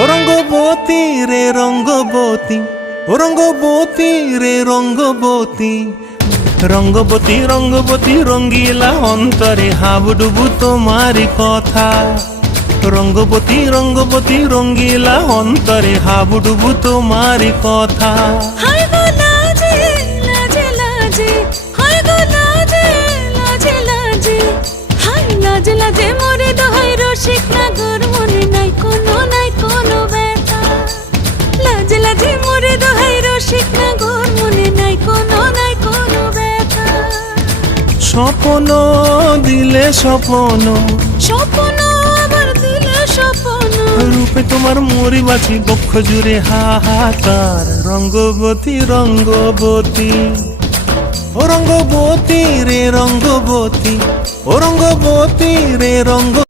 ও রঙ্গবতী রে রঙ্গবতী, ও রঙ্গবতী রে রঙ্গবতী, রঙ্গবতী রঙ্গবতী রঙ্গিলা অন্তরে হাবুডুবু তোমারি কথা। রঙ্গবতী রঙ্গবতী রঙ্গিলা অন্তরে হাবুডুবু তোমারি কথা। হায় গো লাজে লাজে লাজে, হায় গো লাজে লাজে লাজে, হায় লাজে লাজে মোরে দোহাই রসিক নাগর মনে নাই কোনো ব্যথা। লাজে লাজে মোরে দোহাই রসিক নাগর মনে নাই কোনো ব্যথা। স্বপ্ন দিলে স্বপ্ন, স্বপ্ন আবার দিলে স্বপ্ন, রূপে তোমার মরি বাছি বক্ষ জুড়ে হাহাকার। রঙ্গবতী রঙ্গবতী, ও রঙ্গবতী রে রঙ্গবতী, ও রঙ্গবতী রে রঙ্গ